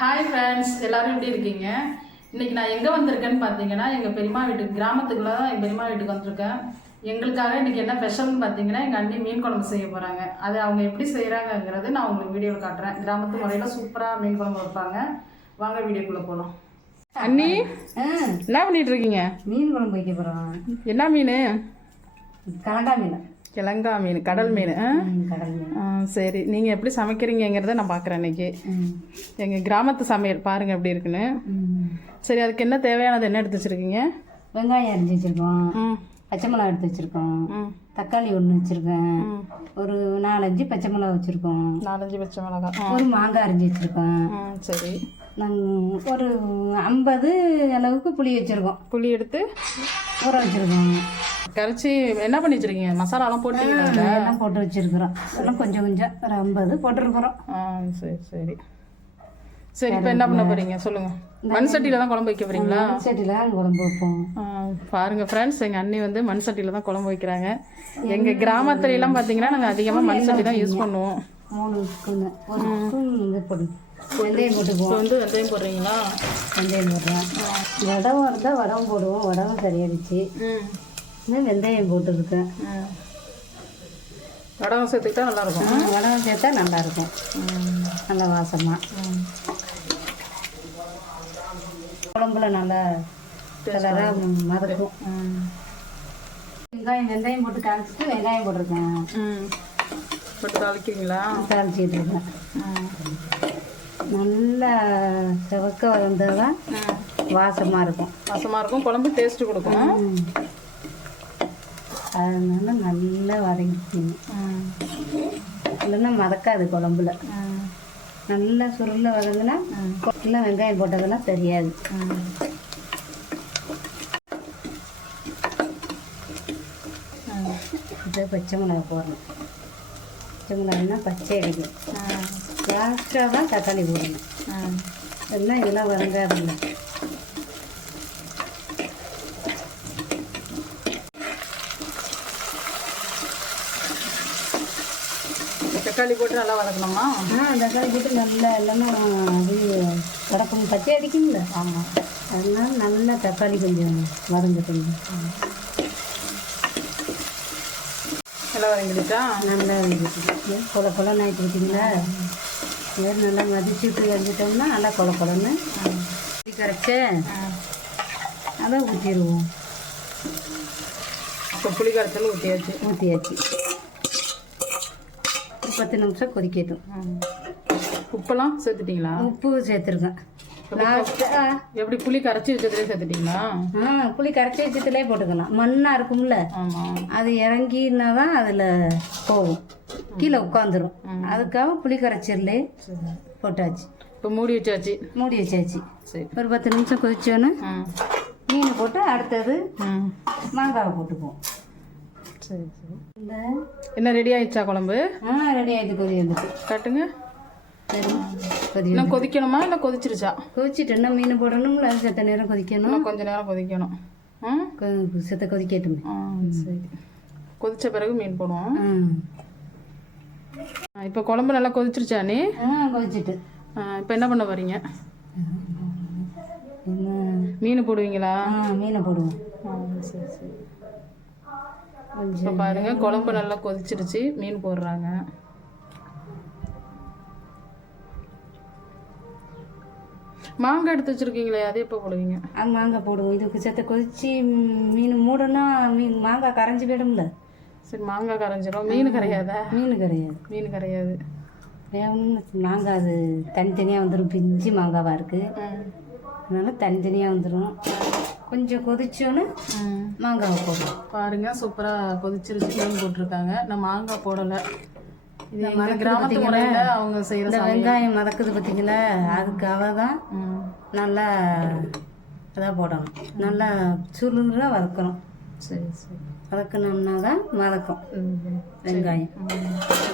Hi friends, எல்லாரும் எப்படி இருக்கீங்க? இன்னைக்கு நான் எங்கே வந்திருக்கேன்னு பார்த்தீங்கன்னா, எங்கள் பெரியம்மா வீட்டுக்கு, கிராமத்துக்குள்ள தான் எங்கள் பெரியம்மா வீட்டுக்கு வந்திருக்கேன். எங்களுக்காக இன்னைக்கு என்ன ஸ்பெஷல்னு பார்த்தீங்கன்னா, எங்கள் அண்ணி மீன் குழம்பு செய்ய போகிறாங்க. அது அவங்க எப்படி செய்கிறாங்கங்கிறது நான் உங்களுக்கு வீடியோவில் காட்டுறேன். கிராமத்து முறையில் சூப்பராக மீன் குழம்பு வைப்பாங்க. வாங்க வீடியோக்குள்ளே போகலாம். அண்ணி, என்ன பண்ணிட்டு இருக்கீங்க? மீன் குழம்பு வைக்க போகிறோம். என்ன மீன்? கலங்கா மீன். கிழங்கா மீன், கடல் மீன். கடல் மீன். சரி, நீங்கள் எப்படி சமைக்கிறீங்கிறத நான் பார்க்குறேன் இன்னைக்கு. எங்கள் கிராமத்து சமையல் பாருங்கள் எப்படி இருக்குன்னு. சரி, அதுக்கு என்ன தேவையானது என்ன எடுத்து வச்சுருக்கீங்க? வெங்காயம் அரிஞ்சு வச்சுருக்கோம், பச்சை மிளகா எடுத்து வச்சுருக்கோம், தக்காளி ஒன்று வச்சுருக்கேன், ஒரு 4-5 பச்சை மிளகா வச்சுருக்கோம், 4-5 பச்சை மிளகா, ஒரு மாங்காய் அரிஞ்சு வச்சுருக்கோம். சரி, நாங்கள் ஒரு 50 அளவுக்கு புளி வச்சுருக்கோம். புளி எடுத்து ஊற வச்சுருக்கோம். கரைச்சி என்ன பண்ணி வச்சுருக்கீங்க? மசாலாலாம் போட்டு எல்லாம் போட்டு வச்சுருக்குறோம். எல்லாம் கொஞ்சம் கொஞ்சம் ஒரு 50 போட்டுருக்குறோம். சரி சரி சரி. இப்போ என்ன பண்ண போகிறீங்க சொல்லுங்கள்? மண் சட்டியில் தான் குழம்பு வைக்க போகிறீங்களா? மண் சட்டியில் குழம்பு வைப்போம். பாருங்கள் ஃப்ரெண்ட்ஸ், எங்கள் அண்ணி வந்து மண் சட்டியில் தான் குழம்பு வைக்கிறாங்க. எங்கள் கிராமத்துலலாம் பார்த்தீங்கன்னா நாங்கள் அதிகமாக மண் சட்டி தான் யூஸ் பண்ணுவோம். 3 ஸ்பூன், ஒரு ஸ்பூன் இது போடுவோம். வெந்தயம் போட்டுக்குவோம். இப்போ வந்து வெந்தயம் போடுறீங்களா? வெந்தயம் போடுறோம். வடகம் இருந்தால் வடகம் போடுவோம். வடகம் சரியாயிடுச்சு. இன்னும் வெந்தயம் போட்டுருக்கேன். வடகம் சேர்த்துக்கிட்டா நல்லாயிருக்கும். வடகம் சேர்த்தா நல்லாயிருக்கும், நல்லா வாசமாக. குழம்புல நல்லா கலராக மதக்கும். வெந்தயம் போட்டு காய்ச்சிட்டு வெங்காயம் போட்டிருக்கேன். போட்டு தாளிக்கிறீங்களா? தாளிச்சிட்டு இருக்கேன். நல்லா செவக்க வளர்ந்தால் தான் வாசமாக இருக்கும். வாசமாக இருக்கும், குழம்பு டேஸ்ட்டு கொடுக்கும். அதனால நல்லா வதங்கிக்கணும், இல்லைன்னா மதக்காது குழம்புல. நல்லா சுருள வதங்கினா இல்லை வெங்காயம் போட்டதெல்லாம் தெரியாது. இப்போ பச்சை மிளகா போடணும். பச்சை மிளகாய்னா பச்சை அடிக்கும். லாஸ்ட்டாக தான் தக்காளி போடணும். எல்லாம் இதெல்லாம் வதங்காதுங்க. தக்காளி போட்டு நல்லா வதக்கணுமா? தக்காளி போட்டு நல்லா எல்லாமே அது வதக்கணும். பச்சை அடிக்குங்கள. ஆமாம், அதனால நல்லா தக்காளி கொஞ்சம் வதங்கட்டும். நல்லா வதங்கிடுச்சா? நல்லா வதங்கிட்டு கொல கொலன்னு ஆகிட்டு பார்த்தீங்களா? வேறு நல்லா மதிச்சுட்டு எழுதிட்டோம்னா நல்லா கொல கொலன்னு கரைச்சி அதை ஊற்றிடுவோம். இப்போ புளி கரைச்சல் ஊற்றியாச்சு. 10 நிமிஷம் கொதிக்கட்டும். உப்பெல்லாம் சேர்த்துட்டிங்களா? உப்பு சேர்த்துருக்கேன். எப்படி புளி கரைச்சி வச்சதுலேயே சேர்த்துட்டிங்களா? புளி கரைச்சி வச்சதுலேயே போட்டுக்கலாம். மண்ணாக இருக்கும்ல, அது இறங்கினா தான் அதில் போகும், கீழே உட்காந்துரும். அதுக்காக புளி கரைச்சல்லே போட்டாச்சு. இப்போ மூடி வச்சாச்சு. சரி, ஒரு 10 நிமிஷம் கொதிச்சோன்னு மீன் போட்டு அடுத்தது மாங்காவை போட்டுக்குவோம். சரி சரி. இந்த என்ன ரெடி ஆயிடுச்சா குழம்பு? ரெடி ஆகிடுச்சு. கொதி வந்துட்டு காட்டுங்க. இன்னும் கொதிக்கணுமா இல்லை கொதிச்சிருச்சா? கொதிச்சுட்டு இன்னும் மீன் போடணும்ல, செத்த நேரம் கொதிக்கணும். கொஞ்சம் நேரம் கொதிக்கணும். செத்த கொதிக்கட்டுமே. சரி, கொதிச்ச பிறகு மீன் போடுவோம். இப்போ குழம்பு நல்லா கொதிச்சிருச்சா நீ? கொதிச்சுட்டு இப்போ என்ன பண்ண போறீங்க? மீன் போடுவீங்களா? மீனை போடுவோம். சரி சரி. இப்போ பாருங்க, குழம்பு நல்லா கொதிச்சிருச்சு, மீன் போடுறாங்க. மாங்காய் எடுத்து வச்சிருக்கீங்களே, அது எப்போ போடுவீங்க? மாங்காய் போடுவோம். இதுக்கு செத்த கொதிச்சு மீன் மூடனா மாங்காய் கரைஞ்சி போயிடும்ல. சரி, மாங்காய் கரைஞ்சிடும். மீன் கரையாதா? மீன் கரையாது. மாங்காய் அது தனித்தனியாக வந்துடும். பிஞ்சு மாங்காவாக இருக்குது, அதனால தனித்தனியாக வந்துடும். கொஞ்சம் கொதிச்சோன்னு மாங்காய் போடுவோம். பாருங்க, சூப்பராக கொதிச்சிருச்சு, மீன் போட்டிருக்காங்க. நான் மாங்காய் போடலை. இது கிராமத்து முறையில் அவங்க செய்கிற வெங்காயம் மதக்குது பார்த்தீங்களா? அதுக்காக தான் நல்லா இதாக போடணும். நல்லா சுருளாக வதக்கணும். சரி சரி. வதக்கணும்னா தான் வதக்கும் வெங்காயம்.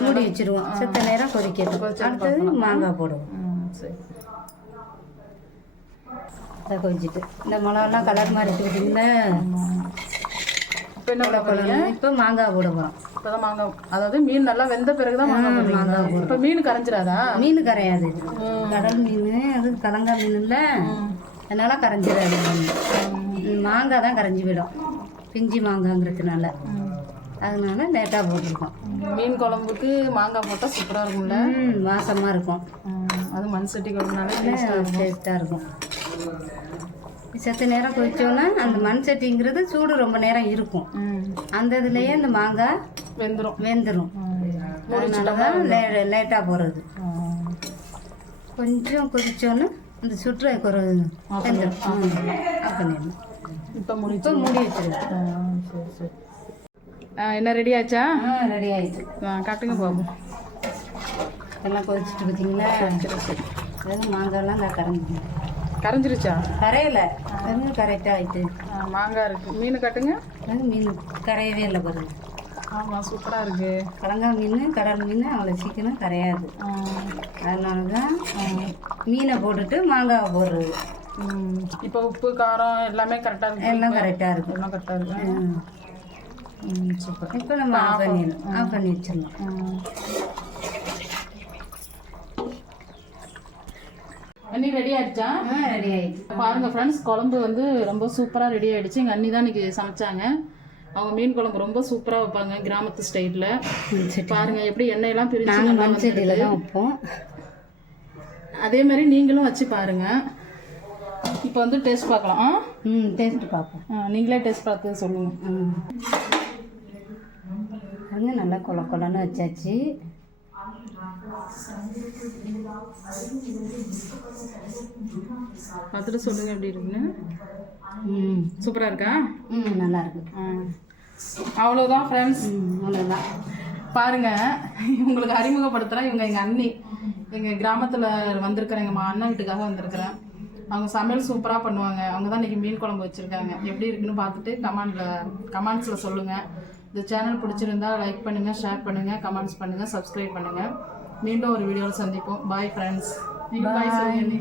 மூடி வச்சுருவோம். செத்த நேரம் கொதிக்கட்டும். அடுத்தது மாங்காய் போடுவோம். சரி, அதை கொதிச்சுட்டு இந்த மிளகாலாம் கலர் மாதிரி எடுத்துக்கிட்டிங்களா? இப்போ என்ன பண்ண போறீங்க? இப்போ மாங்காய் போட போகிறோம். இப்போ தான் மாங்காய், அதாவது மீன் நல்லா வெந்த பிறகு தான் மாங்காய் போடுறீங்க. இப்போ மீன் கரைஞ்சிடாதா? மீன் கரையாது, கடல் மீன், அது கலங்கா மீன் இல்லை, அதனால கரைஞ்சிடாது. மாங்காய் தான் கரைஞ்சி விடும், பிஞ்சி மாங்காங்கிறதுனால. அதனால லேட்டாக போட்டிருக்கோம். மீன் குழம்புக்கு மாங்காய் போட்டால் சூப்பராக இருக்கும்ல? வாசமாக இருக்கும். அது மண் சட்டி குழம்புனால டேஸ்ட்டாக இருக்கும். சத்து நேரம் கொதிச்சோன்னா அந்த மண் சட்டிங்கிறது சூடு ரொம்ப நேரம் இருக்கும். அந்த இதுலேயே அந்த மாங்காய் வெந்துடும். அதனால தான் லேட்டாக போகிறது. கொஞ்சம் கொதிச்சோன்னு அந்த சுற்று வெந்துடும். ஆஃப் பண்ணிடணும். இப்போ மூடி வச்சிருக்கேன். சரி. என்ன ரெடி ஆச்சா? ரெடி ஆயிடுச்சு. காட்டுங்க பாப்போம். எல்லாம் கொதிச்சுட்டு பார்த்தீங்களா? அதாவது மாங்காய்லாம் கரைஞ்சிருச்சா? கரையில கரெக்டாக ஆயிட்டு. மாங்காய் இருக்கு, மீன் காட்டுங்க. மீன் கரையவே இல்லை பாருங்க. ஆமாம், சூப்பராக இருக்கு. கலங்கா மீன், கடல் மீன் அவ்வளோ சீக்கிரம் கரையாது. அதனால தான் மீனை போட்டுட்டு மாங்காவை போடுறது. இப்போ உப்பு காரம் எல்லாமே கரெக்டாக இருக்கு. எல்லாம் கரெக்டாக இருக்கு. எல்லாம் கரெக்டாக இருக்கு. சூப்பர். இப்போ நம்ம ஆஃப் பண்ணி வச்சிடலாம். அண்ணி ரெடி ஆயிடுச்சா? ரெடி ஆயிடுச்சு. பாருங்க ஃப்ரெண்ட்ஸ், குழம்பு வந்து ரொம்ப சூப்பராக ரெடி ஆயிடுச்சு. எங்கள் அண்ணி தான் இன்னைக்கு சமைச்சாங்க. அவங்க மீன் குழம்பு ரொம்ப சூப்பராக வைப்பாங்க, கிராமத்து ஸ்டைலில். பாருங்க எப்படி எண்ணெயெல்லாம் பிரிச்சு மண் சட்டியில் தான் வைப்போம். அதே மாதிரி நீங்களும் வச்சு பாருங்க. இப்போ வந்து டேஸ்ட் பார்க்கலாம். டேஸ்ட் பார்ப்போம். நீங்களே டேஸ்ட் பார்த்து சொல்லுங்க. நல்லா கொலன்னு வச்சாச்சு. பார்த்துட்டு சொல்லுங்க எப்படி இருக்குன்னு. சூப்பராக இருக்கா? நல்லா இருக்கு. அவ்வளோதான் ஃப்ரெண்ட்ஸ், அவ்வளோதான். பாருங்க, உங்களுக்கு அறிமுகப்படுத்துகிறேன். இவங்க எங்கள் அண்ணி, எங்கள் கிராமத்தில் வந்திருக்கிறேன், எங்கள் அண்ணன் வீட்டுக்காக வந்திருக்கிறேன். அவங்க சமையல் சூப்பராக பண்ணுவாங்க. அவங்க தான் இன்றைக்கி மீன் குழம்பு வச்சுருக்காங்க. எப்படி இருக்குன்னு பார்த்துட்டு கமெண்ட்ஸில் சொல்லுங்கள். இந்த சேனல் பிடிச்சிருந்தா லைக் பண்ணுங்கள், ஷேர் பண்ணுங்கள், கமெண்ட்ஸ் பண்ணுங்கள், சப்ஸ்கிரைப் பண்ணுங்கள். மீண்டும் ஒரு வீடியோவில் சந்திப்போம். Bye friends. நீங்கள் பாய் சொல்லுங்க.